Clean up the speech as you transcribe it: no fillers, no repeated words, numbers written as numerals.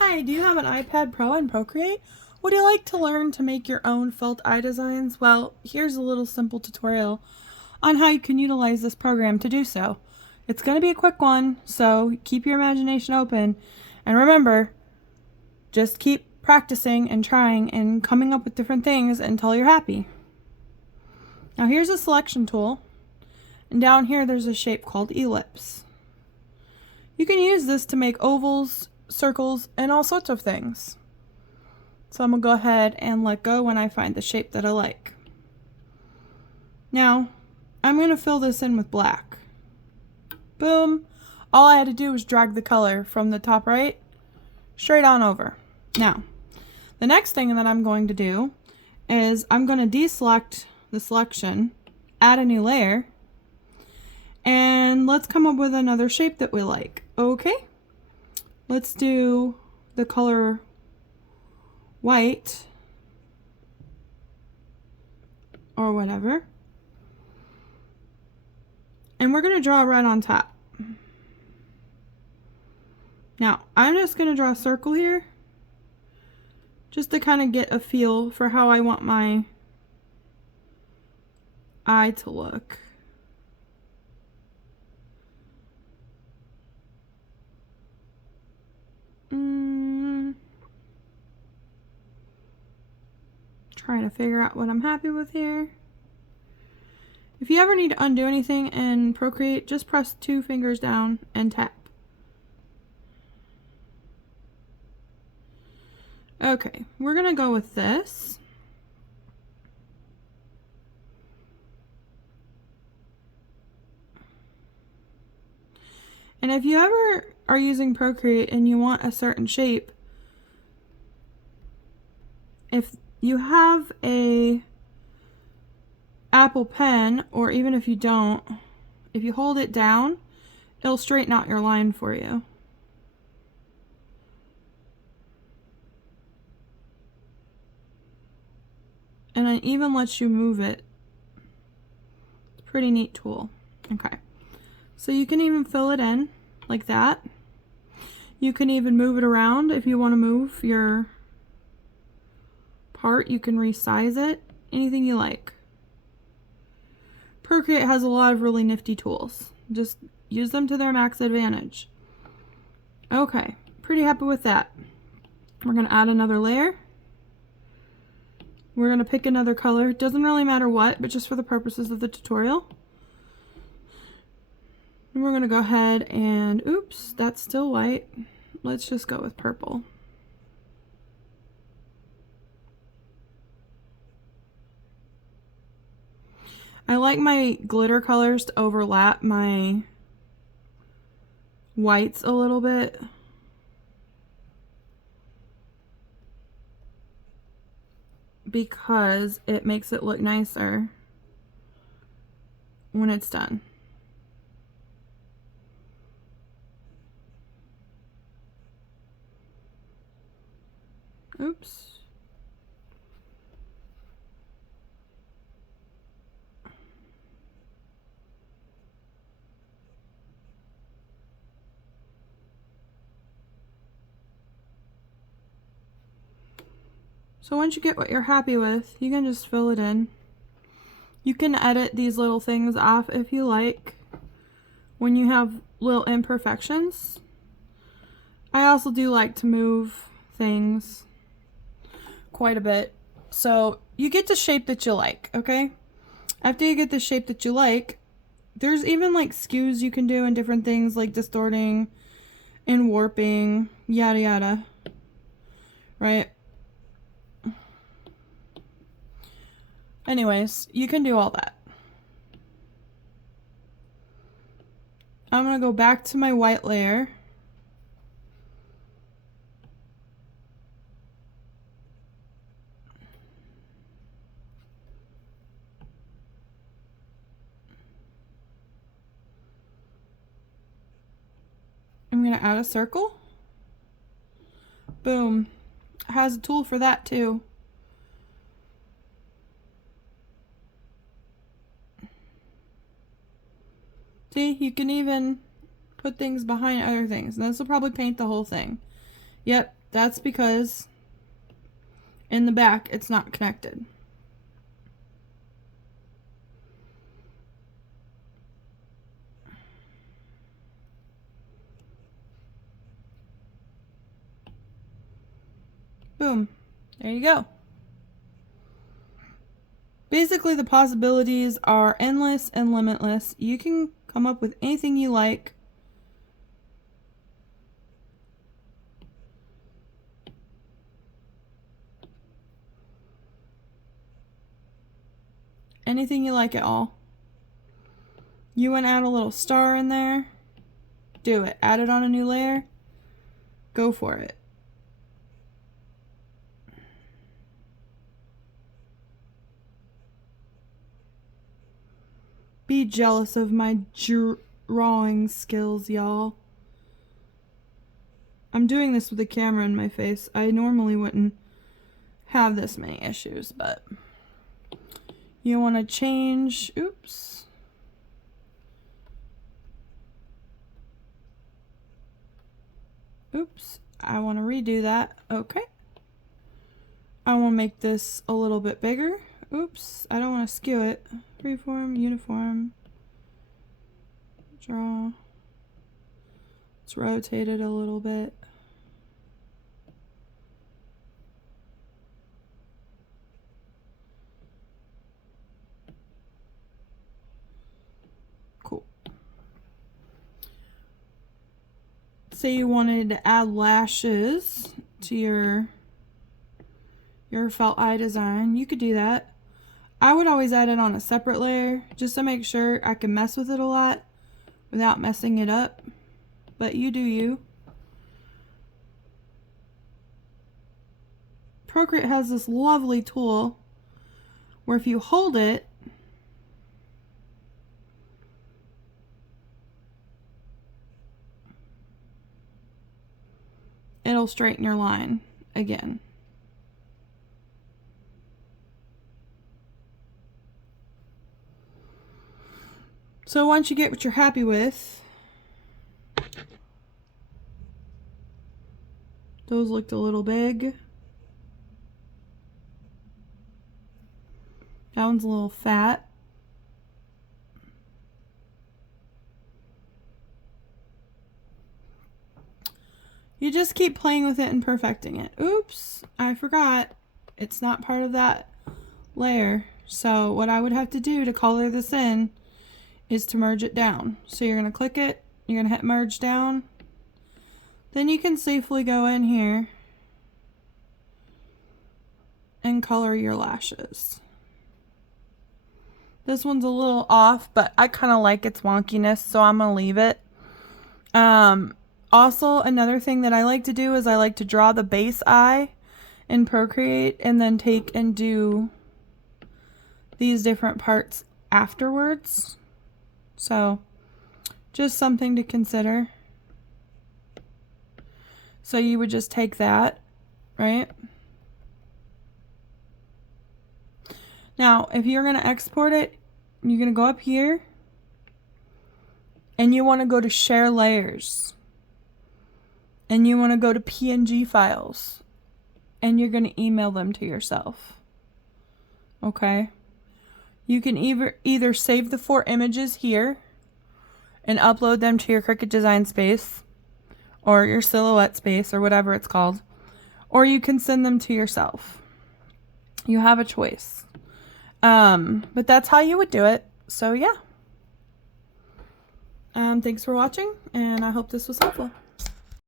Hi, do you have an iPad Pro and Procreate? Would you like to learn to make your own felt eye designs? Well, here's a little simple tutorial on how you can utilize this program to do so. It's going to be a quick one, so keep your imagination open. And remember, just keep practicing and trying and coming up with different things until you're happy. Now here's a selection tool, and down here there's a shape called ellipse. You can use this to make ovals, circles, and all sorts of things. So I'm going to go ahead and let go when I find the shape that I like. Now, I'm going to fill this in with black. Boom. All I had to do was drag the color from the top right straight on over. Now, the next thing that I'm going to do is I'm going to deselect the selection, add a new layer, and let's come up with another shape that we like. Okay, let's do the color white or whatever, and we're going to draw right on top. Now I'm just going to draw a circle here just to kind of get a feel for how I want my eye to look. Trying to figure out what I'm happy with here. If you ever need to undo anything in Procreate, just press 2 fingers down and tap. Okay, we're gonna go with this. And if you ever are using Procreate and you want a certain shape, if you have a Apple Pen, or even if you don't, if you hold it down, it'll straighten out your line for you. And it even lets you move it. It's a pretty neat tool. Okay, so you can even fill it in like that. You can even move it around if you want to move your part. You can resize it, anything you like. Procreate has a lot of really nifty tools. Just use them to their max advantage. Okay, pretty happy with that. We're going to add another layer. We're going to pick another color. It doesn't really matter what, but just for the purposes of the tutorial. And we're going to go ahead and, oops, that's still white. Let's just go with purple. I like my glitter colors to overlap my whites a little bit. Because it makes it look nicer when it's done. Oops. So once you get what you're happy with, you can just fill it in. You can edit these little things off if you like when you have little imperfections. I also do like to move things quite a bit. So you get the shape that you like, okay? After you get the shape that you like, there's even like skews you can do and different things like distorting and warping, yada yada, right? Anyways, you can do all that. I'm going to go back to my white layer. I'm going to add a circle. Boom. It has a tool for that too. See, you can even put things behind other things. And this will probably paint the whole thing. Yep, That's because in the back it's not connected. Boom. There you go. Basically, the possibilities are endless and limitless. You can come up with anything you like. Anything you like at all. You want to add a little star in there? Do it. Add it on a new layer? Go for it. Be jealous of my drawing skills, y'all. I'm doing this with a camera in my face. I normally wouldn't have this many issues, but you want to change. Oops. Oops. I want to redo that. Okay. I want to make this a little bit bigger. Oops. I don't want to skew it. Freeform, uniform, draw. Let's rotate it a little bit. Cool. Say you wanted to add lashes to your felt eye design, you could do that. I would always add it on a separate layer just to make sure I can mess with it a lot without messing it up. But you do you. Procreate has this lovely tool where if you hold it, it'll straighten your line again. So once you get what you're happy with, those looked a little big. That one's a little fat. You just keep playing with it and perfecting it. Oops, I forgot. It's not part of that layer. So what I would have to do to color this in is to merge it down. So you're going to click it, you're going to hit merge down. Then you can safely go in here and color your lashes. This one's a little off, but I kind of like its wonkiness, so I'm going to leave it. Also, another thing that I like to do is I like to draw the base eye in Procreate and then take and do these different parts afterwards. So, just something to consider. So you would just take that, right? Now, if you're going to export it, you're going to go up here and you want to go to share layers. And you want to go to PNG files and you're going to email them to yourself. Okay? You can either save the 4 images here and upload them to your Cricut Design Space or your Silhouette Space or whatever it's called, or you can send them to yourself. You have a choice. But that's how you would do it. So yeah. Thanks for watching, and I hope this was helpful.